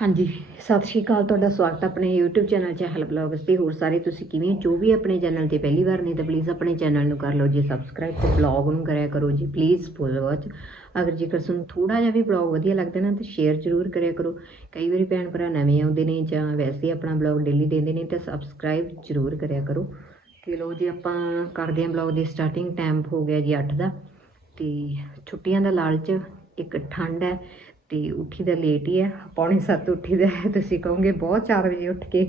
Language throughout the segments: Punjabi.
ਹਾਂਜੀ, ਸਤਿ ਸ਼੍ਰੀ ਅਕਾਲ, ਤੁਹਾਡਾ ਸਵਾਗਤ ਹੈ ਆਪਣੇ YouTube ਚੈਨਲ ਚਹਿਲ ਬਲੌਗਸ ਤੇ। ਹੋਰ ਸਾਰੇ ਤੁਸੀਂ ਕਿਵੇਂ ਜੋ ਵੀ ਆਪਣੇ ਚੈਨਲ ਤੇ ਪਹਿਲੀ ਵਾਰ ਨੇ ਤਾਂ ਪਲੀਜ਼ ਆਪਣੇ ਚੈਨਲ ਨੂੰ ਕਰ ਲਓ ਜੀ ਸਬਸਕ੍ਰਾਈਬ ਤੇ ਬਲੌਗ ਨੂੰ ਕਰਿਆ ਕਰੋ ਜੀ ਪਲੀਜ਼ ਫੋਲੋ ਵਾਚ ਅਗਰ ਜੇਕਰ ਤੁਹਾਨੂੰ ਥੋੜਾ ਜਿਹਾ ਵੀ ਬਲੌਗ ਵਧੀਆ ਲੱਗਦਾ ਨਾ, ਤਾਂ ਸ਼ੇਅਰ ਜ਼ਰੂਰ ਕਰਿਆ ਕਰੋ। ਕਈ ਵਾਰੀ ਭੈਣ ਭਰਾ ਨਵੇਂ ਆਉਂਦੇ ਨੇ ਜਾਂ ਵੈਸੇ ਆਪਣਾ ਬਲੌਗ ਡੇਲੀ ਦਿੰਦੇ ਨੇ, ਤਾਂ ਸਬਸਕ੍ਰਾਈਬ ਜ਼ਰੂਰ ਕਰਿਆ ਕਰੋ। ਤੇ ਲਓ ਜੀ, ਆਪਾਂ ਕਰਦੇ ਹਾਂ ਬਲੌਗ ਦੀ ਸਟਾਰਟਿੰਗ ਟਾਈਮ ਹੋ ਗਿਆ ਜੀ 8 ਦਾ। ਤੇ ਛੁੱਟੀਆਂ ਦਾ ਲਾਲਚ, ਇੱਕ ਠੰਡ ਹੈ। ਤੇ ਉੱਠੀ ਦਾ ਲੇਟ ਹੀ ਹੈ, ਪੌਣੇ 7 ਉੱਠੀ ਦਾ ਤੁਸੀਂ ਕਹੋਗੇ, ਬਹੁਤ 4 ਵਜੇ ਉੱਠ ਕੇ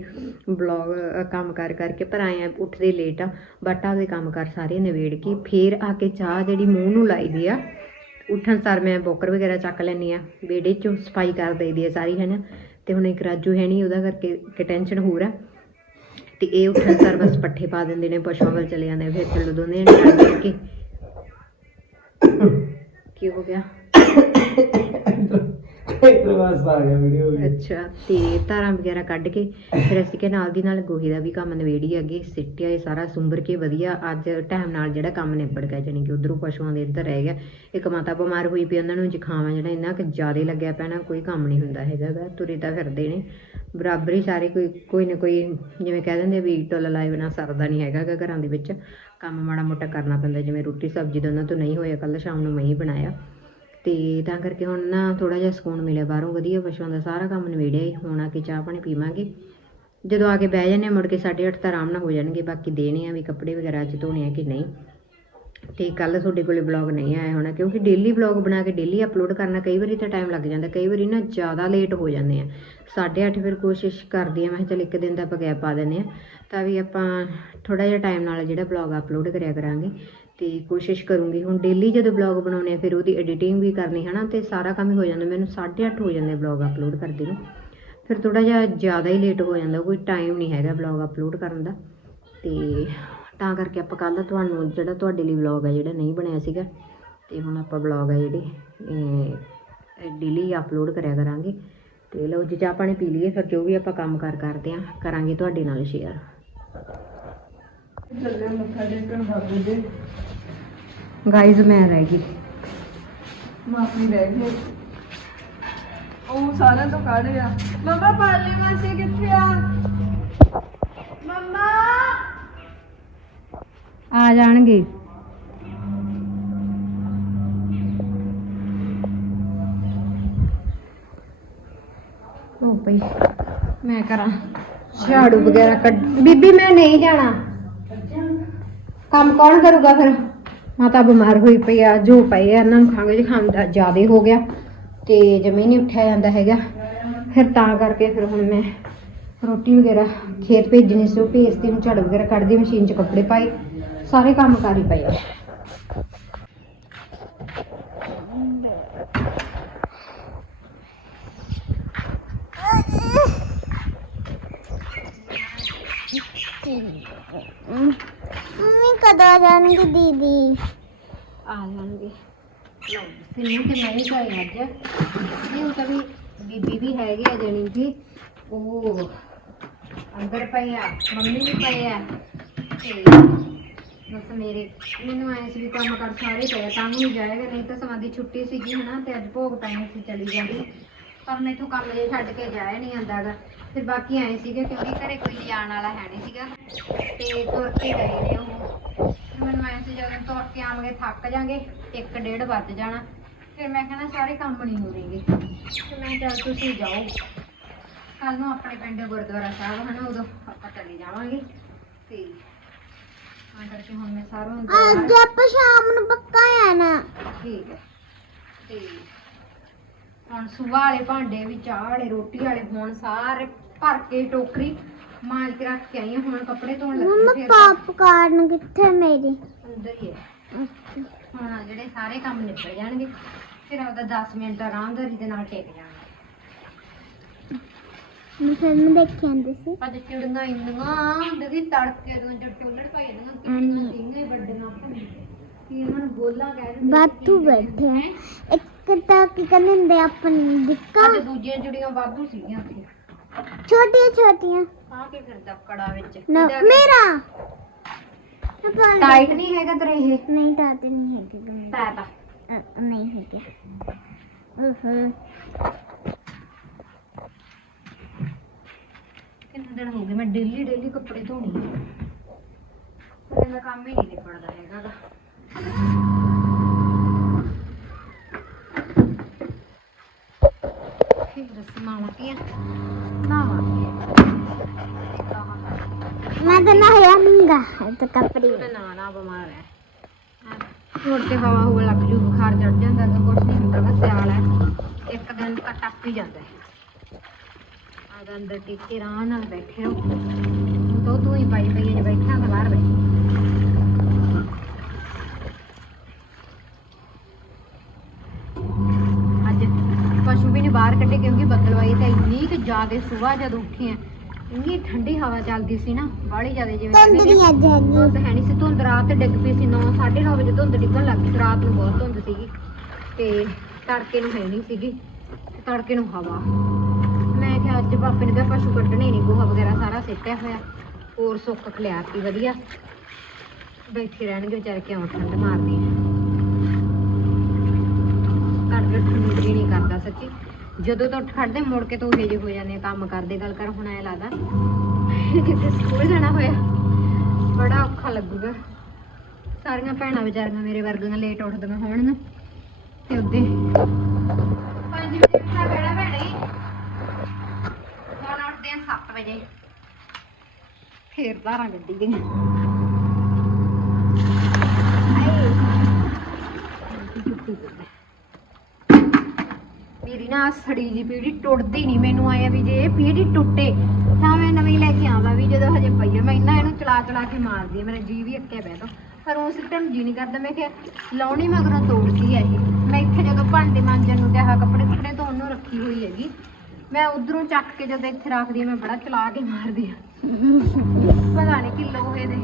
ਬਲੌਗ ਕੰਮ ਕਰ ਕਰਕੇ, ਪਰ ਆਏ ਆ, ਉੱਠਦੇ ਲੇਟ ਆ ਬਟ ਆਪਦੇ ਕੰਮ ਕਰ ਸਾਰੇ ਨਿਬੇੜ ਕੇ ਫੇਰ ਆ ਕੇ ਚਾਹ ਜਿਹੜੀ ਮੂੰਹ ਨੂੰ ਲਾਈਦੀ ਆ, ਉੱਠਣ ਸਾਰ ਮੈਂ ਬੋਕਰ ਵਗੈਰਾ ਚੱਕ ਲੈਂਦੀ ਆ, ਵਿਹੜੇ ਚੋਂ ਸਫ਼ਾਈ ਕਰ ਦਈਦੀ ਆ ਸਾਰੀ ਹੈ ਨਾ ਤੇ ਹੁਣ ਇੱਕ ਰਾਜੂ ਹੈ ਨਹੀਂ ਉਹਦਾ ਕਰਕੇ ਕਿ ਟੈਨਸ਼ਨ ਹੋਰ ਆ। ਤੇ ਇਹ ਉੱਠਣ ਸਾਰ ਬਸ ਪੱਠੇ ਪਾ ਦਿੰਦੇ ਨੇ ਪਸ਼ੂਆਂ ਵੱਲ ਚਲੇ ਜਾਂਦੇ ਫਿਰ ਚਲੋ ਦੋਨੇ ਜਣੇ ਰਲ ਕੇ। ਕੀ ਹੋ ਗਿਆ? ਇੱਕ ਆ ਗਿਆ ਵੀਡੀਓ ਅੱਛਾ, ਤੇ ਧਾਰਾਂ ਵਗੈਰਾ ਕੱਢ ਕੇ, ਫਿਰ ਅਸੀਂ ਕਿ ਨਾਲ ਦੀ ਨਾਲ ਗੋਹੇ ਦਾ ਵੀ ਕੰਮ ਨਵੇੜੀ ਅੱਗੇ ਸਿੱਟਿਆ ਇਹ ਸਾਰਾ, ਸੁੰਬਰ ਕੇ ਵਧੀਆ, ਅੱਜ ਟਾਈਮ ਨਾਲ ਜਿਹੜਾ ਕੰਮ ਨਿਬੜ ਗਿਆ, ਜਾਣੀ ਕਿ ਉਧਰੋਂ ਪਸ਼ੂਆਂ ਦੇ ਇੱਧਰ ਰਹਿ ਗਿਆ, ਇੱਕ ਮਾਤਾ ਬਿਮਾਰ ਹੋਈ ਪਈ ਉਹਨਾਂ ਨੂੰ ਜ਼ੁਕਾਮ ਆ ਜਿਹੜਾ ਇੰਨਾ ਕਿ ਜ਼ਿਆਦਾ ਲੱਗਿਆ ਪੈਣਾ ਕੋਈ ਕੰਮ ਨਹੀਂ ਹੁੰਦਾ ਹੈਗਾ ਗਾ, ਤੁਰੇ ਤਾਂ ਫਿਰਦੇ ਨੇ। ਬਰਾਬਰ ਹੀ ਸਾਰੇ ਕੋਈ ਕੋਈ ਨਾ ਕੋਈ, ਜਿਵੇਂ ਕਹਿ ਦਿੰਦੇ ਵੀ ਟੁੱਲ ਲਾਏ ਬਿਨਾ ਸਰਦਾ ਨਹੀਂ ਹੈਗਾ ਗਾ ਘਰਾਂ ਦੇ ਵਿੱਚ। ਕੰਮ ਮਾੜਾ ਮੋਟਾ ਕਰਨਾ ਪੈਂਦਾ, ਜਿਵੇਂ ਰੋਟੀ ਸਬਜ਼ੀ ਦੋਨਾਂ ਤੋਂ ਨਹੀਂ ਹੋਇਆ ਕੱਲ ਸ਼ਾਮ ਨੂੰ ਮੈਂ ਹੀ ਬਣਾਇਆ। ਅਤੇ ਤਾਂ ਕਰਕੇ ਹੁਣ ਨਾ ਥੋੜ੍ਹਾ ਜਿਹਾ ਸਕੂਨ ਮਿਲਿਆ ਬਾਹਰੋਂ, ਵਧੀਆ ਪਸ਼ੂਆਂ ਦਾ ਸਾਰਾ ਕੰਮ ਨਿਬੇੜਿਆ ਹੀ ਹੁਣ ਆ ਕੇ ਚਾਹ ਪਾਣੀ ਪੀਵਾਂਗੇ। ਜਦੋਂ ਆ ਕੇ ਬਹਿ ਜਾਂਦੇ ਹਾਂ ਮੁੜ ਕੇ 8:30 ਤਾਂ ਆਰਾਮ ਨਾਲ ਹੋ ਜਾਣਗੇ, ਬਾਕੀ ਦੇਣੇ ਆ ਵੀ ਕੱਪੜੇ ਵਗੈਰਾ ਅੱਜ ਧੋਣੇ ਆ ਕਿ ਨਹੀਂ। ਤੇ ਕੱਲ ਤੁਹਾਡੇ ਕੋਲੇ ਬਲੌਗ ਨਹੀਂ ਆਇਆ ਹੋਣਾ, ਕਿਉਂਕਿ ਡੇਲੀ ਬਲੌਗ ਬਣਾ ਕੇ ਡੇਲੀ ਅਪਲੋਡ ਕਰਨਾ ਕਈ ਵਾਰੀ ਤਾਂ ਟਾਈਮ ਲੱਗ ਜਾਂਦਾ, ਕਈ ਵਾਰੀ ਨਾ ਜ਼ਿਆਦਾ ਲੇਟ ਹੋ ਜਾਂਦੇ ਆ। 8:30 ਫਿਰ ਕੋਸ਼ਿਸ਼ ਕਰਦੀ ਆ ਮੈਂ ਕਿਹਾ ਚੱਲ ਇੱਕ ਦਿਨ ਦਾ ਆਪਾਂ ਗੈਪ ਪਾ ਦਿੰਦੇ ਆ ਤਾਂ ਵੀ ਆਪਾਂ ਥੋੜਾ ਜਿਹਾ ਟਾਈਮ ਨਾਲ ਜਿਹੜਾ ਬਲੌਗ ਅਪਲੋਡ ਕਰਿਆ ਕਰਾਂਗੇ। ਤੇ ਕੋਸ਼ਿਸ਼ ਕਰੂੰਗੀ। ਹੁਣ ਡੇਲੀ ਜਦੋਂ ਬਲੌਗ ਬਣਾਉਣੇ ਆ, ਫਿਰ ਉਹਦੀ ਐਡੀਟਿੰਗ ਵੀ ਕਰਨੀ ਹੈ ਨਾ ਤੇ ਸਾਰਾ ਕੰਮ ਹੀ ਹੋ ਜਾਂਦਾ। ਮੈਨੂੰ 8:30 ਹੋ ਜਾਂਦੇ ਬਲੌਗ ਅਪਲੋਡ ਕਰਦੇ ਨੂੰ। ਫਿਰ ਥੋੜਾ ਜਿਹਾ ਜ਼ਿਆਦਾ ਹੀ ਲੇਟ ਹੋ ਜਾਂਦਾ, ਕੋਈ ਟਾਈਮ ਨਹੀਂ ਹੈਗਾ ਬਲੌਗ ਅਪਲੋਡ ਕਰਨ ਦਾ। ਤੇ ਤਾਂ ਕਰਕੇ ਆਪਾਂ ਕੱਲ ਤੁਹਾਨੂੰ, ਜਿਹੜਾ ਤੁਹਾਡੇ ਲਈ ਵਲੌਗ ਹੈ ਜਿਹੜਾ ਨਹੀਂ ਬਣਿਆ ਸੀਗਾ, ਤੇ ਹੁਣ ਆਪਾਂ ਵਲੌਗ ਹੈ ਜਿਹੜੇ ਡੇਲੀ ਅਪਲੋਡ ਕਰਿਆ ਕਰਾਂਗੇ। ਤੇ ਲਓ, ਜੀ ਚਾਹ ਪਾਣੀ ਪੀ ਲਈਏ, ਫਿਰ ਜੋ ਵੀ ਆਪਾਂ ਕੰਮ ਕਾਰ ਕਰਦੇ ਆਂ, ਕਰਾਂਗੇ ਤੁਹਾਡੇ ਨਾਲ ਸ਼ੇਅਰ ਗਾਈਜ਼ ਮੈਂ ਰਹਿ ਗਈ। ਮਾਫੀ ਰਹਿ ਗਈ। ਉਹ ਸਾਰਿਆਂ ਤੋਂ ਕਾੜੇ ਆ ਮਮਾ ਪਾਲੇ ਮਾਸੀ ਕਿੱਥੇ ਆ? ਮਮਾ! ਆ ਜਾਣਗੇ। ਉਹ ਪਈ ਮੈਂ ਕਰਾਂ। ਝਾੜੂ ਵਗੈਰਾ ਕੱਢ ਬੀਬੀ ਮੈਂ ਨਹੀਂ ਜਾਣਾ। ਕੰਮ ਕੌਣ ਕਰੂਗਾ ਫਿਰ? ਮਾਤਾ ਬਿਮਾਰ ਹੋਈ ਪਈ ਆ, ਜੋ ਪਏ ਆ, ਇਹਨਾਂ ਨੂੰ ਖੰਘ ਜ਼ੁਕਾਮ ਦਾ ਜ਼ਿਆਦਾ ਹੋ ਗਿਆ ਤੇ ਜਮੀ ਨਹੀਂ ਉੱਠਿਆ ਜਾਂਦਾ ਹੈਗਾ। ਫਿਰ ਤਾਂ ਕਰਕੇ ਫਿਰ ਹੁਣ ਮੈਂ ਰੋਟੀ ਵਗੈਰਾ ਖੇਤ ਭੇਜਣੀ ਸੀ, ਉਹ ਭੇਜਦੀ ਨੂੰ ਝਾੜੂ ਵਗੈਰਾ ਕੱਢਦੀ, ਮਸ਼ੀਨ 'ਚ ਕੱਪੜੇ ਪਾਏ, ਸਾਰੇ ਕੰਮ ਕਰ ਹੀ ਪਏ ਆ। ਮੰਮੀ ਕਦੋਂ ਜਾਣਗੇ ਦੀਦੀ ਆ ਜਾਣਗੇ ਸਿੰਮੂ ਤੇ ਮੈਂ ਹੀ ਘਰੇ ਅੱਜ ਨਹੀਂ ਉਹ ਤਾਂ ਵੀ ਬੀਬੀ ਵੀ ਹੈਗੀ ਆ ਜਣੀ ਜੀ ਉਹ ਅੰਦਰ ਪਏ ਆ ਮੰਮੀ ਵੀ ਪਏ ਆ ਤੇ ਬਸ ਮੇਰੇ ਮੈਨੂੰ ਆਏ ਸੀ ਵੀ ਕੰਮ ਕਰ ਸਾਰੇ ਪਏ ਆ, ਤਾਂ ਨਹੀਂ ਜਾਏਗਾ ਨਹੀਂ ਤਾਂ ਸਮਾਂ ਦੀ ਛੁੱਟੀ ਸੀਗੀ ਹਨਾ ਤੇ ਅੱਜ ਭੋਗ ਪੈਣੀ ਸੀ ਚਲੀ ਜਾਂਦੀ ਪਰ ਮੈਥੋਂ ਕੰਮ ਜੇ ਛੱਡ ਕੇ ਜਾਇਆ ਨਹੀਂ ਆਂਦਾਗਾ ਫਿਰ ਬਾਕੀ ਆਏ ਸੀਗੇ ਕਿਉਂਕਿ ਘਰੇ ਕੋਈ ਲਿਆਉਣ ਵਾਲਾ ਹੈ ਨਹੀਂ ਸੀਗਾ। ਤੇ ਤੁਰ ਕੇ ਗਏ ਨੇ ਉਹ। ਫਿਰ ਮੈਨੂੰ ਐਂ ਸੀ ਜਦੋਂ ਤੁਰ ਕੇ ਆਵਾਂਗੇ ਥੱਕ ਜਾਾਂਗੇ ਇੱਕ ਡੇਢ ਵੱਜ ਜਾਣਾ। ਫਿਰ ਮੈਂ ਕਹਿਣਾ ਸਾਰੇ ਕੰਮ ਨਹੀਂ ਹੋ ਰਹੇਗੇ। ਤੇ ਮੈਂ ਚੱਲ ਤੁਸੀਂ ਜਾਓ। ਕੱਲ ਨੂੰ ਆਪਣੇ ਪਿੰਡ ਗੁਰਦੁਆਰਾ ਸਾਹਿਬ ਹਨਾ ਉਦੋਂ ਆਪਾਂ ਚਲੇ ਜਾਵਾਂਗੇ। ਤੇ ਤਾਂ ਕਰਕੇ ਹੁਣ ਮੈਂ ਸਾਰੋਂ ਅੱਜ ਆਪਾਂ ਸ਼ਾਮ ਨੂੰ ਪੱਕਾ ਆਣਾ ਠੀਕ ਹੈ। ਤੇ ਹੁਣ ਸੁਬਾਹ ਵਾਲੇ ਭਾਂਡੇ ਵੀ ਚਾਹ ਵਾਲੇ ਰੋਟੀ ਵਾਲੇ ਹੁਣ ਸਾਰੇ ਭਰ ਕੇ ਟੋਕਰੀ ਮਾਂਜ ਕੇ ਰੱਖ ਕੇ ਆਈ ਹਾਂ ਹੁਣ ਕੱਪੜੇ ਧੋਣ ਮੰਮਾ ਲੱਗੀ ਫਿਰ ਪਾਪਕਾਰਨ ਕਿੱਥੇ ਮੇਰੀ? ਅੰਦਰ ਹੀ ਹੈ। ਹੁਣ ਆਹ ਜਿਹੜੇ ਸਾਰੇ ਕੰਮ ਨਿਬੜ ਜਾਣਗੇ ਫਿਰ ਆਪਦਾ 10 ਮਿੰਟ ਆਰਾਮਦਾਰੀ ਦੇ ਨਾਲ ਟੇਕ ਜਾਣਾ ਮੈਂ ਫਿਲਮ ਦੇਖੀ ਜਾਂਦੀ ਸੀ। ਅੱਜ ਚਿੜੀਆਂ ਇੰਨੀਆਂ ਦੇਖੀ ਤੜਕੇ ਤੋਂ ਜੋ ਟੋਲੜ ਪਾਈ ਇਹਨਾਂ ਕਿੰਨੀਆਂ ਇੰਨੇ ਵੱਡੀਆਂ ਭੰਨੀ ਕੀ ਇਹਨਾਂ ਨੂੰ ਗੋਲਾ ਕਹਿ ਦਿੰਦੇ ਬਾਤੂ ਬੈਠੇ। ਇੱਕ ਤਾਂ ਕੀ ਕਹਿੰਦੇ ਹੁੰਦੇ ਆਪਣੀ ਦਿੱਕਾ ਅੱਜ ਦੂਜੀਆਂ ਚਿੜੀਆਂ ਵਾਧੂ ਸੀਗੀਆਂ ਉੱਥੇ। ਛੋਟੀਆਂ ਛੋਟੀਆਂ। ਆ ਕੇ ਫਿਰਦਾ ਕੜਾ ਵਿੱਚ? ਨਾ ਮੇਰਾ। ਟਾਈਟ ਨਹੀਂ ਹੈਗਾ ਤੇਰੇ ਇਹ? ਨਹੀਂ ਤਾਂ ਤੇ ਨਹੀਂ ਹੈਗੇ ਦੋਵੇਂ। ਟਾਈਟ ਆ। ਅ, ਨਹੀਂ ਹੈਗੇ। ਉਹ ਦਿਨ ਹੋ ਗਏ? ਮੈਂ ਡੇਲੀ ਡੇਲੀ ਕੱਪੜੇ ਧੋਣੀ ਪਰ ਇਹਦਾ ਕੰਮ ਹੀ ਨਹੀਂ ਨਿਬੜਦਾ ਹੈਗਾ ਗਾ। ਸਮਾਣਾ ਪੀਆ ਨਾ ਮੈਂ ਤਾਂ ਨਾ ਹੋਇਆ ਨਹੀਂਗਾ ਤੇ ਕੱਪੜੇ ਨਾ ਨਾ ਬਿਮਾਰ ਹੈ ਮੁੜ ਕੇ ਹਵਾ ਹੁਵਾ ਲੱਗ ਜੂ ਬੁਖਾਰ ਚੜ ਜਾਂਦਾ ਤਾਂ ਕੁਛ ਨਹੀਂ ਹੁੰਦਾ ਸਿਆਲ ਹੈ ਇੱਕ ਦਿਨ ਤਾਂ ਟੱਪ ਹੀ ਜਾਂਦਾ ਹੈ। ਆਦਾ ਅੰਦਰ ਟਿੱਕੇ ਆਰਾਮ ਨਾਲ ਬੈਠੇ ਰਹੋ। ਦੋ ਤੂੰ ਹੀ ਪਾਈ ਪਈ ਜੇ ਬੈਠਾ ਤਾਂ ਬਾਹਰ ਬੈਠ ਅੱਜ ਬਾਹਰ ਕੱਢੇ ਕਿਉਂਕਿ ਬੱਦਲਵਾਈ ਤਾਂ ਇੰਨੀ ਕਿ ਜ਼ਿਆਦਾ ਸਵੇਰ ਜਦ ਉੱਠੀ ਆ ਇੰਨੀ ਠੰਡੀ ਹਵਾ ਚੱਲਦੀ ਸੀ ਨਾ ਬਾਹਲੀ ਜ਼ਿਆਦਾ ਜਿਵੇਂ ਧੁੰਦ ਨਹੀਂ ਅੱਜ ਹੈਗੀ ਧੁੰਦ ਹੈ ਨਹੀਂ ਸੀ ਧੁੰਦ ਰਾਤ ਤੇ ਡਿੱਗ ਪਈ ਸੀ 9 9:30 ਵਜੇ ਧੁੰਦ ਡਿੱਗਣ ਲੱਗ ਗਈ ਸੀ। ਰਾਤ ਨੂੰ ਬਹੁਤ ਧੁੰਦ ਸੀਗੀ ਤੇ ਤੜਕੇ ਨੂੰ ਹੈ ਨਹੀਂ ਸੀਗੀ ਤੇ ਤੜਕੇ ਨੂੰ ਹਵਾ। ਮੈਂ ਕਿਹਾ ਅੱਜ ਪਾਪੇ ਨੇ ਕਿਹਾ ਪਸ਼ੂ ਕੱਢਣੇ ਨਹੀਂ ਗੋਹਾ ਵਗੈਰਾ ਸਾਰਾ ਸਿੱਟਿਆ ਹੋਇਆ ਹੋਰ ਸੁੱਕ ਖਲਿਆਰਤੀ ਵਧੀਆ। ਬੈਠੇ ਰਹਿਣਗੇ ਵਿਚਾਰੇ ਕਿਉਂ ਠੰਡ ਮਾਰਦੀ ਹੈ ਠੰਡ ਵੀ ਨਹੀਂ ਕਰਦਾ ਸੱਚੀ। ਜਦੋਂ ਤੋਂ ਉੱਠ ਮੁੜ ਕੇ ਤੋਂ ਜਿਹੇ ਹੋ ਜਾਂਦੇ ਆ, ਕੰਮ ਕਰਦੇ ਗੱਲ ਕਰ ਹੁਣ ਐ ਲੱਗਦਾ। ਕਿਤੇ ਸਕੂਲ ਜਾਣਾ ਹੋਇਆ? ਬੜਾ ਔਖਾ ਲੱਗੂਗਾ। ਸਾਰੀਆਂ ਭੈਣਾਂ ਵਿਚਾਰੀਆਂ ਮੇਰੇ ਵਰਗੀਆਂ ਲੇਟ ਉੱਠਦੀਆਂ ਹੋਣਗੀਆਂ। ਤੇ ਉਹਦੇ ਪੰਜ ਵਜੇ ਉੱਠਣਾ ਪੈਣਾ ਭੈਣੇ। ਹੁਣ ਉੱਠਦੇ ਆ 7 ਵਜੇ। ਫੇਰ ਧਾਰਾਂ ਗੱਡੀ ਦੀਆਂ ਮੇਰੀ ਨਾ ਸੜੀ ਜੀ ਪੀੜੀ ਟੁੱਟਦੀ ਨਹੀਂ ਮੈਨੂੰ ਆਇਆ ਵੀ ਜੇ ਇਹ ਪੀੜੀ ਟੁੱਟੇ, ਤਾਂ ਮੈਂ ਨਵੀਂ ਲੈ ਕੇ ਆਵਾਂ ਵੀ ਜਦੋਂ ਹਜੇ ਪਈ ਆ। ਮੈਂ ਇੰਨਾ ਇਹਨੂੰ ਚਲਾ ਚਲਾ ਕੇ ਮਾਰਦੀ ਆ, ਮੇਰਾ ਜੀ ਵੀ ਅੱਕੇ ਬਹਿ ਤੋਂ ਪਰ ਉਸ ਟਾਈਮ ਜੀ ਨਹੀਂ ਕਰਦਾ। ਮੈਂ ਕਿਹਾ, ਲਾਉਣੀ ਮਗਰੋਂ ਤੋੜਦੀ ਆ ਇਹ। ਮੈਂ ਇੱਥੇ ਜਦੋਂ ਭਾਂਡੇ ਮਾਂਜਣ ਨੂੰ ਤੇ ਕੱਪੜੇ ਕੁੱਪੜੇ ਧੋਣ ਨੂੰ ਰੱਖੀ ਹੋਈ ਹੈਗੀ। ਮੈਂ ਉਧਰੋਂ ਚੱਕ ਕੇ ਜਦੋਂ ਇੱਥੇ ਰੱਖਦੀ ਆ, ਮੈਂ ਬੜਾ ਚਲਾ ਕੇ ਮਾਰਦੀ ਆ। ਪਤਾ ਨਹੀਂ ਕਿ ਲੋਹੇ ਦੇ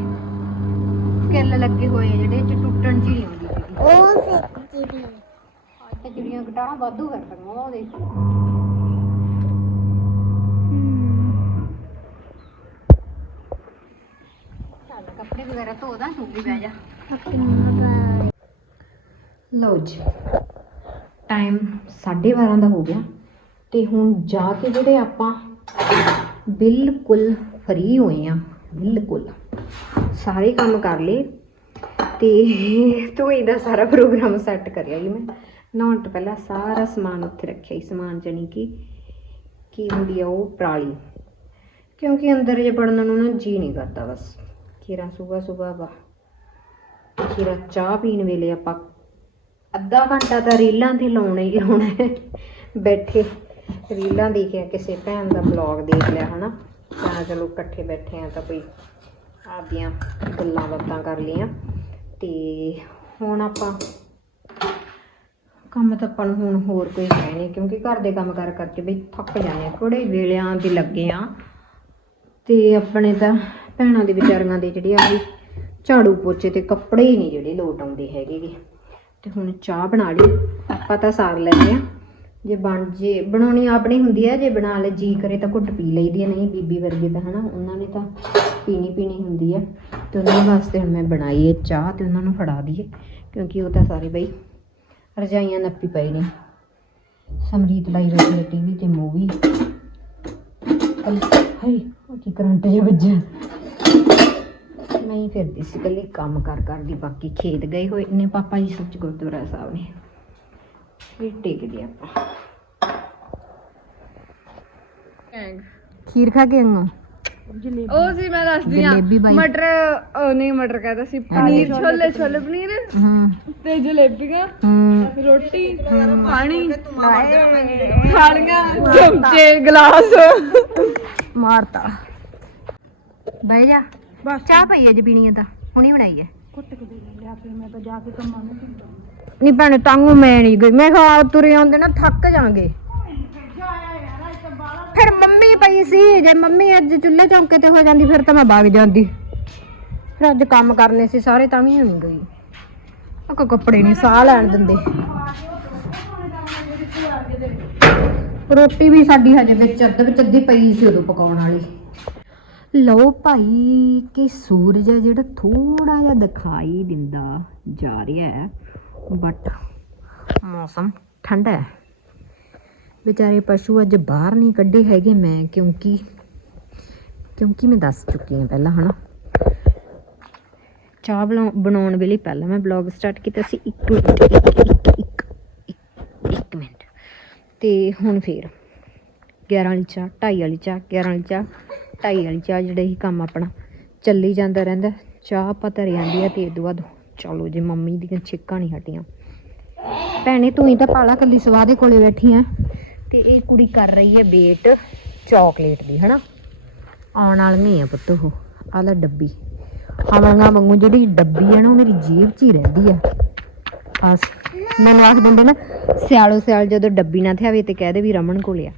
ਕਿੱਲ ਲੱਗੇ ਹੋਏ ਆ ਜਿਹੜੇ ਚ ਟੁੱਟਣ ਚ ਹੀ ਨਹੀਂ ਆਉਂਦੀ। ਹੈਗੀ ਉਹ ਸਿੱਕ ਚੀਰੀ ਤੇ ਜਿਹੜੀਆਂ ਗਟਾਰਾਂ ਵਾਧੂ ਕਰਦੀਆਂ ਉਹ ਚੱਲ ਕੱਪੜੇ ਵਗੈਰਾ ਧੋ ਦਾਂ, ਤੂੰ ਵੀ ਬਹਿ ਜਾ। ਲਓ ਜੀ ਟਾਈਮ 12:30 ਦਾ ਹੋ ਗਿਆ ਤੇ ਹੁਣ ਜਾ ਕੇ ਜਿਹੜੇ ਆਪਾਂ ਬਿਲਕੁਲ ਫਰੀ ਹੋਏ ਆ, ਬਿਲਕੁਲ। ਸਾਰੇ ਕੰਮ ਕਰ ਲਏ ਤੇ ਧੋਈ ਦਾ ਸਾਰਾ ਪ੍ਰੋਗਰਾਮ ਸੈੱਟ ਕਰਿਆ ਜੀ ਮੈਂ। ਨਹਾਉਣ ਤੋਂ ਪਹਿਲਾਂ ਸਾਰਾ ਸਮਾਨ ਉੱਥੇ ਰੱਖਿਆ ਹੀ ਸਮਾਨ ਜਾਣੀ ਕਿ ਕੀ ਹੁੰਦੀ ਆ ਉਹ ਪਰਾਲੀ। ਕਿਉਂਕਿ ਅੰਦਰ ਜੇ ਵੜਨ ਨੂੰ ਨਾ ਜੀ ਨਹੀਂ ਕਰਦਾ ਬਸ। ਖੀਰਾ ਸੁਬਾ ਸੁਬਾ ਵਾ। ਖੀਰਾ ਚਾਹ ਪੀਣ ਵੇਲੇ ਆਪਾਂ ਅੱਧਾ ਘੰਟਾ ਤਾਂ ਰੀਲਾਂ ਤੇ ਲਾਉਣਾ ਹੀ ਲਾਉਣਾ। ਬੈਠੇ ਰੀਲਾਂ ਦੇਖਿਆ ਕਿਸੇ ਭੈਣ ਦਾ ਬਲੌਗ ਦੇਖ ਲਿਆ, ਹਨਾ। ਤਾਂ ਚਲੋ ਇਕੱਠੇ ਬੈਠੇ ਆ ਤਾਂ ਕੋਈ ਆਪਦੀਆਂ ਗੱਲਾਂ ਬਾਤਾਂ ਕਰ ਲਈਆਂ। ਤੇ ਹੁਣ ਆਪਾਂ ਕੰਮ ਤਾਂ ਆਪਾਂ ਨੂੰ ਹੁਣ ਹੋਰ ਕੋਈ ਹੈ ਨਹੀਂ ਕਿਉਂਕਿ ਘਰ ਦੇ ਕੰਮ ਕਰ ਕਰਕੇ ਬਈ ਥੱਕ ਜਾਂਦੇ ਆ ਥੋੜੇ ਵੇਲਿਆਂ ਦੇ ਲੱਗੇ ਆ। ਤੇ ਆਪਣੇ ਤਾਂ ਭੈਣਾਂ ਦੇ ਵਿਚਾਰੀਆਂ ਦੇ ਜਿਹੜੇ ਆ ਵੀ ਝਾੜੂ ਪੋਚੇ ਤੇ ਕੱਪੜੇ ਹੀ ਨਹੀਂ ਜਿਹੜੇ ਲੋਟ ਆਉਂਦੇ ਹੈਗੇ ਗੇ। ਤੇ ਹੁਣ ਚਾਹ ਬਣਾ ਲਈ, ਆਪਾਂ ਤਾਂ ਸਾਰ ਲੈਂਦੇ ਆ। ਜੇ ਬਣ, ਜੇ ਬਣਾਉਣੀ ਆਪਣੀ ਹੁੰਦੀ ਹੈ ਜੇ ਬਣਾ ਲੈ, ਜੀ ਕਰੇ ਤਾਂ ਘੁੱਟ ਪੀ ਲਈਦੀ ਹੈ ਨਹੀਂ ਬੀਬੀ ਵਰਗੇ ਤਾਂ ਹਨਾ, ਉਹਨਾਂ ਨੇ ਤਾਂ ਪੀਣੀ ਪੀਣੀ ਹੁੰਦੀ ਹੈ ਤੇ ਉਹਨਾਂ ਵਾਸਤੇ ਹੁਣ ਮੈਂ ਬਣਾਈ ਹੈ ਚਾਹ ਤੇ ਉਹਨਾਂ ਨੂੰ ਫੜਾ ਦਈਏ, ਕਿਉਂਕਿ ਉਹ ਤਾਂ ਸਾਰੇ ਬਈ ਰਜਾਈਆਂ ਨੱਪੀ ਪਏ ਨੇ। ਸਮਰੀਤ ਲਾਈ ਬੈਠੀ ਹੈ ਟੀਵੀ ਤੇ ਮੂਵੀ। ਹਾਏ ਉਹ ਕੀ ਕਰੰਟ ਜਿਹਾ ਵੱਜਿਆ। ਮੈਂ ਹੀ ਫਿਰਦੀ ਸੀ ਕੱਲੀ ਕੰਮ ਕਰ ਕਰਦੀ ਬਾਕੀ ਖੇਤ ਗਏ ਹੋਏ ਨੇ ਪਾਪਾ ਜੀ ਸੱਚ ਗੁਰਦੁਆਰਾ ਸਾਹਿਬ ਨੇ। ਫਿਰ ਟੇਕਦੇ ਆਪਾਂ। ਖੀਰ ਖਾ ਕੇ ਆਂਗਾ ਉਹ ਸੀ ਮੈਂ ਦੱਸਦੀ ਆ ਜਲੇਬੀ ਬਾਈ। ਮਟਰ ਉਹ ਨਹੀਂ ਮਟਰ ਕਹਿੰਦਾ ਸੀ ਪਨੀਰ ਛੋਲੇ ਛੋਲੇ ਪਨੀਰ ਹੂੰ। ਤੇ ਜਲੇਬੀਆਂ। ਹੂੰ। ਰੋਟੀ ਪਾਣੀ ਥਾਲੀਆਂ ਚਮਚੇ ਗਲਾਸ। ਮਾਰਤਾ। ਬਹਿ ਜਾ। ਬਸ। ਚਾਹ ਪਈ ਹੈ ਜੀ ਪੀਣੀ ਹੈ। ਤਾਂ ਹੁਣੀ ਬਣਾਈ ਹੈ ਨਹੀਂ ਭੈਣੇ ਤੰਗ ਮੈਂ ਨਹੀਂ ਗਈ। ਮੈਂ ਕਿਹਾ ਤੁਰੇ ਆਉਂਦੇ ਨਾ ਥੱਕ ਜਾਾਂਗੇ ਫਿਰ ਮੰਮੀ ਪਈ ਸੀ ਜੇ ਮੰਮੀ ਅੱਜ ਚੁੱਲ੍ਹੇ ਚੌਂਕੇ ਤੇ ਹੋ ਜਾਂਦੀ ਫਿਰ ਤਾਂ ਮੈਂ ਵਗ ਜਾਂਦੀ। ਫਿਰ ਅੱਜ ਕੰਮ ਕਰਨੇ ਸੀ ਸਾਰੇ ਤਾਂ ਵੀ ਨਹੀਂ ਗਈ। ਉਹ ਕੱਪੜੇ ਨਹੀਂ, ਸਾਹ ਲੈਣ ਦਿੰਦੇ। ਰੋਟੀ ਵੀ ਸਾਡੀ ਹਜੇ ਵਿੱਚ ਅੱਧ ਵਿੱਚ ਅੱਧੀ ਪਈ ਸੀ ਉਦੋਂ ਪਕਾਉਣ ਵਾਲੀ। ਲਓ ਭਾਈ, ਕਿ ਸੂਰਜ ਹੈ ਜਿਹੜਾ ਥੋੜਾ ਜਿਹਾ ਦਿਖਾਈ ਦਿੰਦਾ ਜਾ ਰਿਹਾ ਹੈ ਬਟ ਮੌਸਮ ਠੰਡਾ ਹੈ। ਵਿਚਾਰੇ ਪਸ਼ੂ ਅੱਜ ਬਾਹਰ ਨਹੀਂ ਕੱਢੇ ਹੈਗੇ ਮੈਂ, ਕਿਉਂਕਿ ਕਿਉਂਕਿ ਮੈਂ ਦੱਸ ਚੁੱਕੀ ਹਾਂ ਪਹਿਲਾਂ, ਹਨਾ? ਚਾਹ ਬਣਾ- ਬਣਾਉਣ ਵੇਲੇ ਪਹਿਲਾਂ ਮੈਂ ਬਲੌਗ ਸਟਾਰਟ ਕੀਤਾ ਸੀ 1 ਮਿੰਟ, ਇੱਕ ਇੱਕ ਇੱਕ ਮਿੰਟ। ਤੇ ਹੁਣ ਫੇਰ 11 ਵਾਲੀ ਚਾਹ 2:30 ਵਾਲੀ ਚਾਹ 11 ਵਾਲੀ ਚਾਹ 2:30 ਵਾਲੀ ਚਾਹ ਜਿਹੜਾ ਹੀ ਕੰਮ ਆਪਣਾ ਚੱਲੀ ਜਾਂਦਾ ਰਹਿੰਦਾ। ਚਾਹ ਆਪਾਂ ਧਰ ਜਾਂਦੀ ਆ ਤੇ ਇਹ ਬਾਅਦ ਚਲੋ ਜੇ ਮੰਮੀ ਦੀਆਂ ਛਿੱਕਾਂ ਨਹੀਂ ਹਟੀਆਂ। ਭੈਣੇ ਤੂੰ ਹੀ ਤਾਂ ਪਾਲਾ ਕੱਲੀ ਸਵਾਹ ਦੇ ਕੋਲੇ ਬੈਠੀ ਆ। ਤੇ ਇਹ ਕੁੜੀ ਕਰ ਰਹੀ ਹੈ ਵੇਟ ਚਾਕਲੇਟ ਦੀ, ਹਨਾ? ਆਉਣ ਵਾਲੀਆਂ ਆ ਪੁੱਤ ਉਹ, ਆਹ ਲੈ ਡੱਬੀ। ਆਵਾਂਗਾ ਵਾਂਗੂ ਜਿਹੜੀ ਡੱਬੀ ਹੈ ਨਾ, ਉਹ ਮੇਰੀ ਜੇਬ 'ਚ ਹੀ ਰਹਿੰਦੀ ਆ। ਆਸ ਮੈਨੂੰ ਆਖ ਦਿੰਦੇ ਨਾ, ਸਿਆਲੋ ਸਿਆਲ ਜਦੋਂ ਡੱਬੀ ਨਾ ਥਿਆਵੇ ਤੇ ਕਹਿ ਦੇ ਵੀ ਰਮਨ ਕੋਲ ਆ।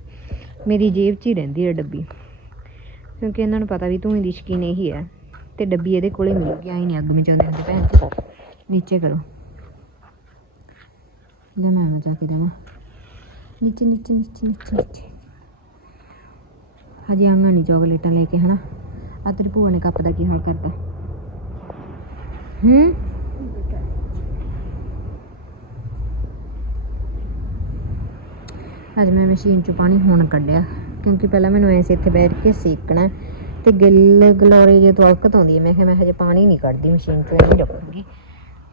ਮੇਰੀ ਜੇਬ 'ਚ ਹੀ ਰਹਿੰਦੀ ਆ ਡੱਬੀ। ਕਿਉਂਕਿ ਇਹਨਾਂ ਨੂੰ ਪਤਾ ਵੀ ਤੂੰ ਦੀ ਸ਼ਕੀਨ ਇਹੀ ਹੈ ਤੇ ਡੱਬੀ ਇਹਦੇ ਕੋਲੇ ਮਿਲੂਗੀ ਆਈ ਨਹੀਂ ਅੱਗ ਮਚਾਉਂਦੇ ਹੁੰਦੇ ਭੈਣ ਜੀ। ਨੀਚੇ ਕਰੋ। ਲੈ ਮੈਂ ਮਚਾ ਕੇ ਦੇਵਾਂ। ਨੀਚੇ ਨੀਚੇ ਨੀਚੇ ਨੀਚੇ ਨੀਚੇ। ਹਜੇ ਆਂਗਾ ਨਹੀਂ ਚਾਕਲੇਟਾਂ ਲੈ ਕੇ ਹਨਾ। ਆ ਤੇਰੀ ਭੂਆ ਨੇ ਕੱਪ ਦਾ ਕੀ ਹਾਲ ਕਰਤਾ? ਹੂੰ? ਅੱਜ ਮੈਂ ਮਸ਼ੀਨ ਚੋਂ ਪਾਣੀ ਹੁਣ ਕੱਢਿਆ, ਕਿਉਂਕਿ ਪਹਿਲਾਂ ਮੈਨੂੰ ਐਸੇ ਇੱਥੇ ਬੈਠ ਕੇ ਸੇਕਣਾ ਤੇ ਗਿੱਲ ਗਲੋਰੇ ਜੇ ਤਵਲਕਤ ਆਉਂਦੀ ਹੈ। ਮੈਂ ਕਿਹਾ, ਮੈਂ ਹਜੇ ਪਾਣੀ ਨਹੀਂ ਕੱਢਦੀ, ਮਸ਼ੀਨ ਚੋਂ ਐਵੇਂ ਰੱਖੂੰਗੀ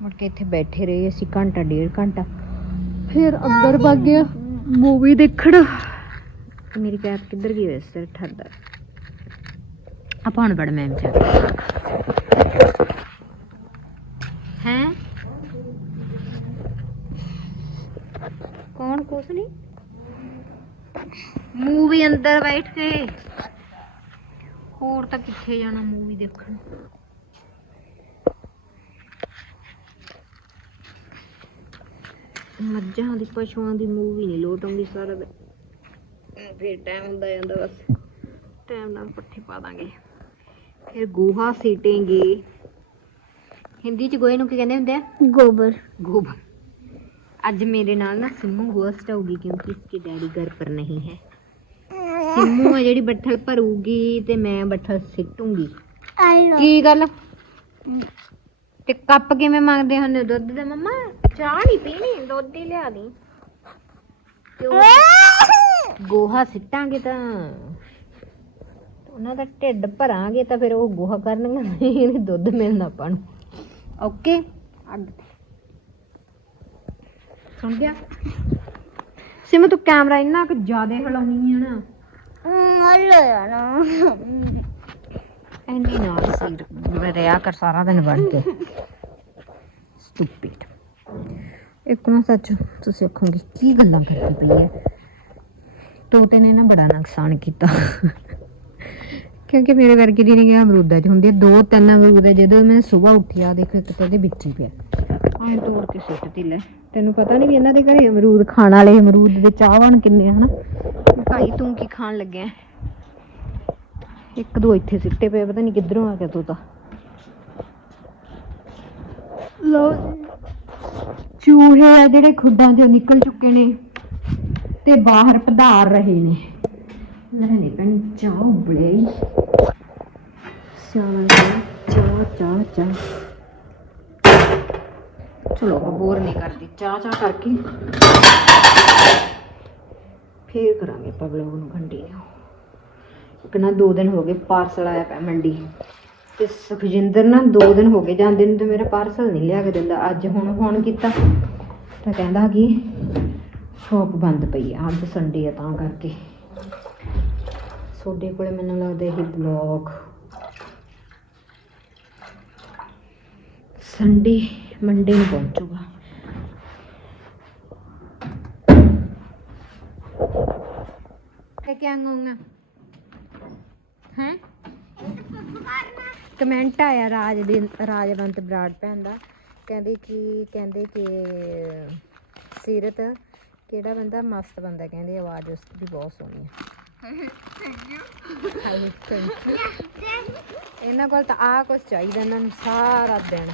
ਮੁੜ ਕੇ ਇੱਥੇ ਬੈਠੇ ਰਹੇ ਅਸੀਂ ਘੰਟਾ, ਡੇਢ ਘੰਟਾ। ਫਿਰ ਅੰਦਰ ਵਗ ਗਿਆ, ਮੂਵੀ ਦੇਖਣ। ਮੇਰੀ ਕੈਪ ਕਿੱਧਰ ਗਈ ਵੈਸੇ ਸਿਰ ਠਰਦਾ। ਆਪਾਂ ਹੁਣ ਬੜ ਮੈਂ ਚ ਹੈ ਕੌਣ ਕੁਛ ਨਹੀਂ ਮੂਵੀ ਅੰਦਰ ਬੈਠ ਕੇ। ਹੋਰ ਤਾਂ ਕਿੱਥੇ ਜਾਣਾ ਮੂਵੀ ਦੇਖਣ। ਮੱਝਾਂ ਦੀ ਪਸ਼ੂਆਂ ਦੀ ਮੂਵੀ ਨਹੀਂ ਲੋਟ ਆਉਂਦੀ ਸਾਰਾ ਫਿਰ ਟਾਈਮ ਹੁੰਦਾ ਜਾਂਦਾ ਬਸ। ਟਾਈਮ ਨਾਲ ਪੱਠੇ ਪਾ ਦਾਂਗੇ। ਫਿਰ ਗੋਹਾ ਸੀਟੇਂਗੇ। ਹਿੰਦੀ ਚ ਗੋਹੇ ਨੂੰ ਕੀ ਕਹਿੰਦੇ ਹੁੰਦੇ ਆ? ਗੋਬਰ। ਗੋਬਰ। आज मेरे नाल ना सिम्मू होस्ट होगी क्योंकि इसके डैडी घर पर नहीं है सिम्मू है ਜਿਹੜੀ ਬੱਠਲ ਭਰੂਗੀ ਤੇ ਮੈਂ ਬੱਠਲ ਸਿੱਟੂਗੀ आलो ਕੀ ਗੱਲ ਤੇ ਕੱਪ ਕਿਵੇਂ ਮੰਗਦੇ ਹੁੰਦੇ ਹੋ ਦੁੱਧ ਦੇ ਮੰਮਾ ਚਾਹ ਨਹੀਂ ਪੀਣੀ ਦੁੱਧ ਹੀ ਲਿਆ ਦੀ ਤੇ ਉਹ ਗੋਹਾ ਸਿੱਟਾਂਗੇ ਤਾਂ ਉਹਨਾਂ ਦਾ ਢਿੱਡ ਭਰਾਂਗੇ ਤਾਂ ਫਿਰ ਉਹ ਗੋਹਾ ਕਰਨਗੇ ਇਹਨੇ ਦੁੱਧ ਮਿਲਣਾ ਆਪਾਂ ਨੂੰ ਓਕੇ ਅੱਗ ਤੇ ਸੁਣ ਗਿਆ। ਸਿਮ ਤੂੰ ਕੈਮਰਾ ਇੰਨਾ ਕਿ ਜ਼ਿਆਦਾ ਹਿਲਾਉਣੀ ਆ ਨਾ। ਹਲੋ ਯਾਰ ਐਨੀ ਨਾ ਸੀਰ ਰਿਆ ਕਰ ਸਾਰਾ ਦਿਨ ਵੜ ਕੇ। ਸਟੂਪਿਡ ਇੱਕ ਨਾ ਸੱਚ ਤੁਸੀਂ ਆਖੋਗੇ ਕੀ ਗੱਲਾਂ ਕਰਦੀ ਪਈ ਹੈ ਤੋਤੇ ਨੇ ਨਾ ਬੜਾ ਨੁਕਸਾਨ ਕੀਤਾ। ਕਿਉਂਕਿ ਮੇਰੇ ਵਰਗੇ ਦੀ ਨਹੀਂ ਗਿਆ ਅਮਰੂਦਾਂ 'ਚ ਹੁੰਦੇ ਆ, ਦੋ ਤਿੰਨ ਅਮਰੂਦ ਜਦੋਂ ਮੈਂ ਸਵੇਰ ਉੱਠਿਆ ਦੇਖੋ ਇੱਕ ਤਾਂ ਉਹਦੇ ਵਿੱਚ ਹੀ ਪਿਆ। ਐਂ ਤੋੜ ਕੇ ਸੁੱਟ ਤੀ ਤੈਨੂੰ ਪਤਾ ਨਹੀਂ ਵੀ ਇਹਨਾਂ ਦੇ ਘਰੇ ਅਮਰੂਦ ਖਾਣ ਵਾਲੇ ਅਮਰੂਦ ਦੇ ਚਾਹਵਾਨ ਕਿੰਨੇ ਹਨਾ? ਭਾਈ ਤੂੰ ਕੀ ਖਾਣ ਲੱਗਿਆ? ਇੱਕ ਦੋ ਇੱਥੇ ਸਿੱਟੇ ਪਏ ਪਤਾ ਨਹੀਂ ਕਿੱਧਰੋਂ ਆ ਗਿਆ ਤੋਤਾ ਲੋ ਚੂਹੇ ਆ ਜਿਹੜੇ ਖੁੱਡਾਂ ਚੋਂ ਨਿਕਲ ਚੁੱਕੇ ਨੇ ਤੇ ਬਾਹਰ ਪਧਾਰ ਰਹੇ ਨੇ। ਲੈ ਨਹੀਂ ਪੈਣੀ ਚਾਹ ਉਬਲੇ ਚਾਹ ਚਾਹ ਚਾਹ। ਚਲੋ ਬੋਰ ਨਹੀਂ ਕਰਦੀ, ਚਾਹ ਚਾਹ ਕਰਕੇ। ਫੇਰ ਕਰਾਂਗੇ ਆਪਾਂ ਵਲੋਗ ਨੂੰ ਕੰਟੀਨਿਊ ਇੱਕ ਨਾ ਦੋ ਦਿਨ ਹੋ ਗਏ ਪਾਰਸਲ ਆਇਆ ਪਿਆ ਮੰਡੀ। ਤੇ ਸੁਖਜਿੰਦਰ ਨਾ ਦੋ ਦਿਨ ਹੋ ਗਏ ਜਾਂਦੇ ਨੂੰ ਤੇ ਮੇਰਾ ਪਾਰਸਲ ਨਹੀਂ ਲਿਆ ਕੇ ਦਿੰਦਾ। ਅੱਜ ਹੁਣ ਫੋਨ ਕੀਤਾ, ਤਾਂ ਕਹਿੰਦਾ ਕਿ ਸ਼ੋਪ ਬੰਦ ਪਈ ਆ ਅੱਜ ਸੰਡੇ ਆ ਤਾਂ ਕਰਕੇ। ਤੁਹਾਡੇ ਕੋਲੇ ਮੈਨੂੰ ਲੱਗਦਾ ਇਹ ਬਲੌਗ ਸੰਡੇ ਮੰਡੇ ਨੂੰ ਪਹੁੰਚੂਗਾ क्या कहूँगा हैं ਕਮੈਂਟ ਆਇਆ ਰਾਜ ਦੇ ਰਾਜਵੰਤ ਬਰਾੜ ਭੈਣ ਦਾ ਕਹਿੰਦੇ ਕਿ ਕਹਿੰਦੇ ਕਿ ਸੀਰਤ ਕਿਹੜਾ ਬੰਦਾ ਮਸਤ ਬੰਦਾ ਕਹਿੰਦੇ ਆਵਾਜ਼ ਉਸ ਦੀ ਬਹੁਤ ਸੋਹਣੀ ਹੈ ਹਾਏ ਥੈਂਕ ਯੂ ਇਹਨਾਂ ਕੋਲ ਤਾਂ ਆ ਕੁਝ ਚਾਹੀਦਾ ਇਹਨਾਂ ਨੂੰ ਸਾਰਾ ਦਿਨ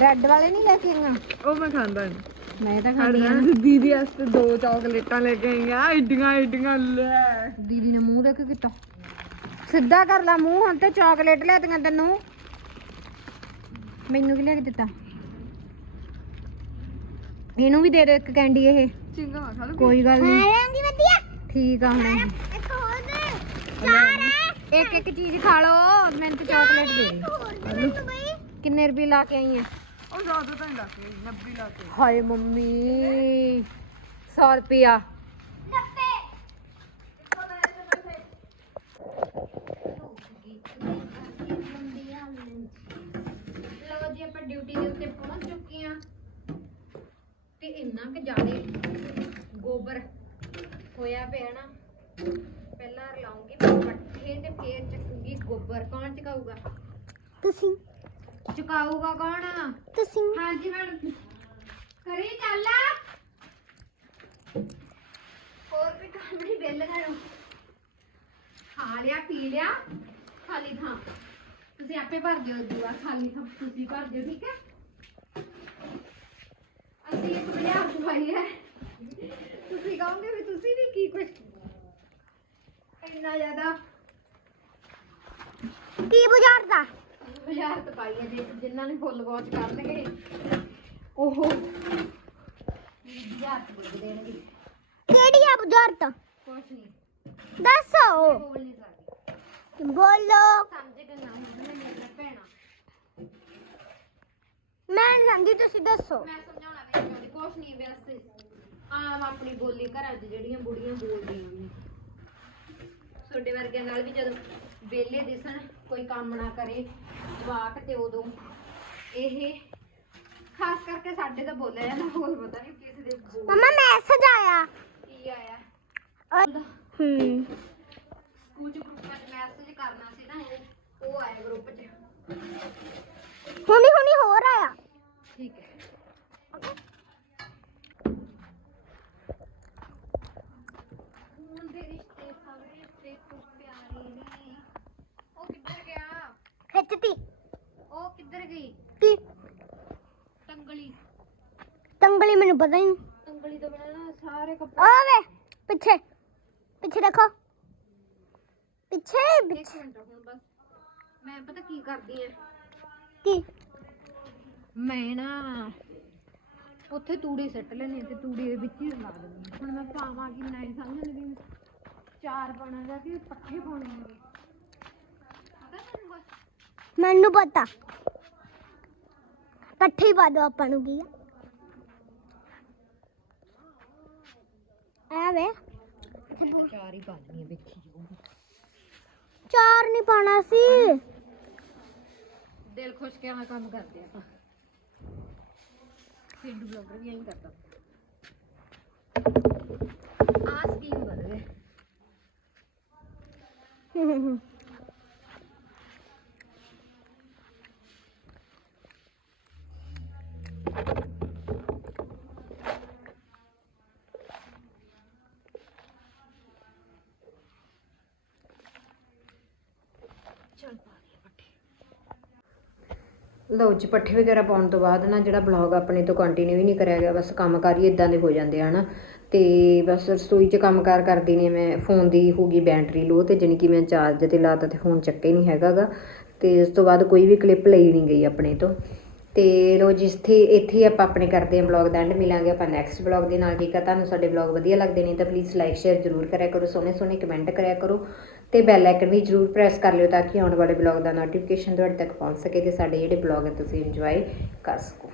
ਰੈੱਡ ਵਾਲੇ ਨਹੀਂ ਲੈ ਕੇ ਆਈਆਂ? ਉਹ ਮੈਂ ਖਾਂਦਾ ਨਹੀਂ ਮੈਂ ਤਾਂ ਖਾਣੀ ਆ। ਨਾ। ਦੀਦੀ ਵਾਸਤੇ ਦੋ ਚਾਕਲੇਟਾਂ ਲੈ ਕੇ ਆਈਆਂ। ਐਡੀਆਂ ਐਡੀਆਂ ਲੈ। ਦੀਦੀ ਨੇ ਮੂੰਹ ਦੇਖ ਕਿਤਾ ਸਿੱਧਾ ਕਰ ਲਾ ਮੂੰਹ ਹੁਣ ਤੇ ਚਾਕਲੇਟ ਲੈ ਦੀਆਂ ਤੈਨੂੰ। ਮੈਨੂੰ ਕੀ ਲੈ ਕੇ ਦਿੱਤਾ? ਇਹਨੂੰ ਵੀ ਦੇ ਦੇ ਇੱਕ ਕੈਂਡੀ ਇਹ। ਕੋਈ ਗੱਲ ਨਹੀਂ ਆਂਗੀ ਵਧੀਆ। ਠੀਕ ਆ ਹੁਣ। ਇੱਕ ਦੇ। ਇੱਕ ਚੀਜ਼ ਖਾ ਲਓ। ਮੈਨੂੰ ਤਾਂ ਚਾਕਲੇਟ ਦੇ ਦੇ। ਕਿੰਨੇ ਰੁਪਏ ਲਾ ਕੇ ਆਈ ਆ? ਉਹ ਜ਼ਿਆਦਾ ਤਾਂ ਨਹੀਂ ਲੱਗਦੀ 90 ਲਾ ਕੇ। ਹਾਏ ਮੰਮੀ 100 ਰੁਪਿਆ ਲਓ ਜੀ ਆਪਾਂ ਡਿਊਟੀ ਦੇ ਉੱਤੇ ਪਹੁੰਚ ਚੁੱਕੇ ਆ ਤੇ ਇੰਨਾ ਕਿ ਜ਼ਿਆਦੇ ਗੋਬਰ ਹੋਇਆ ਪਿਆ ਨਾ ਪਹਿਲਾਂ ਰਲਾਉਂਗੀ ਪੱਠੇ ਤੇ ਫੇਰ ਚੱਕੂਗੀ ਗੋਬਰ ਕੌਣ ਚਕਾਊਗਾ? ਤੁਸੀਂ ਚੁਕਾਊਗਾ ਕੌਣ ਤੁਸੀਂ ਹਾਂਜੀ ਮੈਡਮ ਕਰੀ ਚੱਲ ਹੋਰ ਵੀ ਕੰਮ ਨਹੀਂ ਬਿੱਲ ਕਰੋ ਖਾ ਲਿਆ ਪੀ ਲਿਆ ਖਾਲੀ ਥਾਂ ਤੁਸੀਂ ਆਪੇ ਭਰ ਦਿਓ ਦੁਆ ਖਾਲੀ ਥਾਂ ਤੁਸੀਂ ਭਰ ਦਿਓ ਠੀਕ ਹੈ ਅਸੀਂ ਇੱਕ ਬਾਜ਼ਾਰ ਛੁਪਾਈ ਹੈ ਤੁਸੀਂ ਕਹੋਗੇ ਵੀ ਤੁਸੀਂ ਵੀ ਕੀ ਕੁਛ ਇੰਨਾ ਜ਼ਿਆਦਾ ਕੀ ਬੁਝਾਰਦਾ ਬਾਜ਼ਾਰ ਤੋਂ ਪਾਈ ਹੈ ਜੇ ਜਿਨ੍ਹਾਂ ਨੇ ਫੁੱਲ ਵਾਚ ਕਰਨਗੇ। ਉਹ ਬਾਜ਼ਾਰ ਤੋਂ ਬੁੱਝ ਦੇਣਗੇ। ਕਿਹੜੀ ਆ ਬੁਝਾਰਤ ਕੁਛ ਨਹੀਂ। ਦੱਸੋ। ਬੋਲ ਨਹੀਂ ਸਕਦੀ। ਬੋਲੋ। ਸਮਝ ਕੇ ਨਾ ਹੁਣ ਮੈਂ ਮੇਰਾ ਭੈਣਾ। ਮੈਂ ਨੀ ਸਮਝੀ ਤੁਸੀਂ ਦੱਸੋ। ਮੈਂ ਸਮਝਾਉਣਾ ਨਹੀਂ ਚਾਹੁੰਦੀ ਕੁਛ ਨਹੀਂ ਵੈਸੇ ਆਮ ਆਪਣੀ ਬੋਲੀ ਘਰਾਂ 'ਚ ਜਿਹੜੀਆਂ ਬੁੜੀਆਂ ਬੋਲਦੀਆਂ ਨੇ। ਤੁਹਾਡੇ ਵਰਗਿਆਂ ਨਾਲ ਵੀ ਜਦੋਂ ਵੇਲੇ ਦਿਸਣ ਕੋਈ ਕੰਮ ਨਾ ਕਰੇ ਜਵਾਕ ਤੇ ਉਦੋਂ। ਇਹ ਖਾਸ ਕਰਕੇ ਸਾਡੇ ਤਾਂ ਬੋਲਿਆ ਜਾਂਦਾ ਹੋਰ ਪਤਾ ਨਹੀਂ ਕਿਸੇ ਦੇ ਬੋਲ। ਮਮਾ ਮੈਸੇਜ ਆਇਆ। ਕੀ ਆਇਆ? ਹੂੰ ਸਕੂਲ ਚ ਗਰੁੱਪਾਂ 'ਚ ਮੈਸੇਜ ਕਰਨਾ ਸੀ ਨਾ ਉਹ ਉਹ ਆਇਆ ਗਰੁੱਪ 'ਚ। ਹੁਣੀ ਹੁਣੀ ਹੋਰ ਆਇਆ। ਠੀਕ ਹੈ ਹੁਣ ਦੇ ਰਿਸ਼ਤੇ ਸਭ ਰਿਸ਼ਤੇ ਤੋਂ ਪਿਆਰੇ ਨੇ ਉਹ ਕਿੱਧਰ ਗਿਆ ਖਿੱਚਤੀ ਉਹ ਕਿੱਧਰ ਗਈ? ਕੀ? ਟੰਗਲੀ ਤੰਗਲੀ ਮੈਨੂੰ ਪਤਾ ਹੀ ਨਹੀਂ। ਟੰਗਲੀ ਤੋਂ ਬਿਨਾਂ ਨਾ ਸਾਰੇ ਕੱਪੜੇ ਓਏ ਪਿੱਛੇ ਪਿੱਛੇ ਦੇਖੋ ਪਿੱਛੇ ਇੱਕ ਪਿੱਛੇ। ਮਿੰਟ ਹੁਣ ਬਸ। ਮੈਂ ਪਤਾ ਕੀ ਕਰਦੀ ਆ ਕੀ? ਮੈਂ ਨਾ ਉੱਥੇ ਤੂੜੀ ਸੱਟ ਲੈਣੀ ਤੇ ਤੂੜੀ ਦੇ ਵਿੱਚ ਹੀ ਲਾ ਹਾਂ। ਹੁਣ ਮੈਂ ਪਾਵਾਂ ਕਿ ਨਹੀਂ ਸਮਝ ਨਹੀਂ ਚਾਰ ਪਾਣਾ ਜਾਂ ਕਿ ਪੱਠੇ ਪਾਉਣੇ ਨੇ? ਮੈਨੂੰ ਪਤਾ। ਹੀ ਪਾ ਦੋ ਆਪਾਂ ਨੂੰ ਕੀ ਆ। ਆ ਵੇ। ਚਾਰ ਹੀ ਪਾ ਦਿੰਦੀ ਵੇਖੀ ਜਾਊਗੀ। ਚਾਰ ਨਹੀਂ ਪਾਣਾ ਸੀ। ਦਿਲ ਖੁਸ਼ ਕੇ ਵਾਲਾ ਕੰਮ ਕਰਦੇ ਆਪਾਂ। ਪਿੰਡੂ ਬਲੌਗਰ ਵੀ ਐਂ ਕਰਦਾ। ਆ ਸਕੀਮ ਬਣ ਲਓ ਜੀ, ਪੱਠੇ ਵਗੈਰਾ ਪਾਉਣ ਤੋਂ ਬਾਅਦ ਨਾ ਜਿਹੜਾ ਬਲੌਗ ਆਪਣੇ ਤੋਂ ਕੰਟੀਨਿਊ ਹੀ ਨਹੀਂ ਕਰਿਆ ਗਿਆ, ਬਸ ਕੰਮ ਕਾਰ ਹੀ ਇਦਾਂ ਦੇ ਹੋ ਜਾਂਦੇ ਆ, ਹਨਾ? ਤੇ ਬਸ ਰਸੋਈ 'ਚ ਕੰਮ ਕਾਰ ਕਰਦੀ ਨੇ ਮੈਂ ਫੋਨ ਦੀ ਹੋ ਗਈ ਬੈਟਰੀ ਲੋ ਤੇ ਜਾਣੀ ਕਿ ਮੈਂ ਚਾਰਜ ਤੇ ਲਾਤਾ ਤੇ ਫੋਨ ਚੱਕੇ ਨਹੀਂ ਹੈਗਾਗਾ ਤੇ ਉਸ ਤੋਂ ਬਾਅਦ ਕੋਈ ਵੀ ਕਲਿੱਪ ਲਈ ਨਹੀਂ ਗਈ ਆਪਣੇ ਤੋਂ। ਤੇ ਲੋ ਜਿੱਥੇ ਇੱਥੇ ਹੀ ਆਪਾਂ ਆਪਣੇ ਕਰਦੇ ਹਾਂ ਬਲੌਗ ਦਾ ਐਂਡ ਮਿਲਾਂਗੇ ਆਪਾਂ ਨੈਕਸਟ ਬਲੌਗ ਦੇ ਨਾਲ, ਠੀਕ ਆ? ਤੁਹਾਨੂੰ ਸਾਡੇ ਬਲੌਗ ਵਧੀਆ ਲੱਗਦੇ ਨੇ ਤਾਂ ਪਲੀਜ਼ ਲਾਈਕ ਸ਼ੇਅਰ ਜ਼ਰੂਰ ਕਰਿਆ ਕਰੋ, ਸੋਹਣੇ ਸੋਹਣੇ ਕਮੈਂਟ ਕਰਿਆ ਕਰੋ ਤੇ ਬੈਲ ਆਈਕਨ ਵੀ ਜ਼ਰੂਰ ਪ੍ਰੈਸ ਕਰ ਲਿਓ ਤਾਂ ਕਿ ਆਉਣ ਵਾਲੇ ਬਲੌਗ ਦਾ ਨੋਟੀਫਿਕੇਸ਼ਨ ਤੁਹਾਡੇ ਤੱਕ ਪਹੁੰਚ ਸਕੇ ਤੇ ਸਾਡੇ ਜਿਹੜੇ ਬਲੌਗ ਹੈ ਤੁਸੀਂ ਇੰਜੋਏ ਕਰ ਸਕੋ।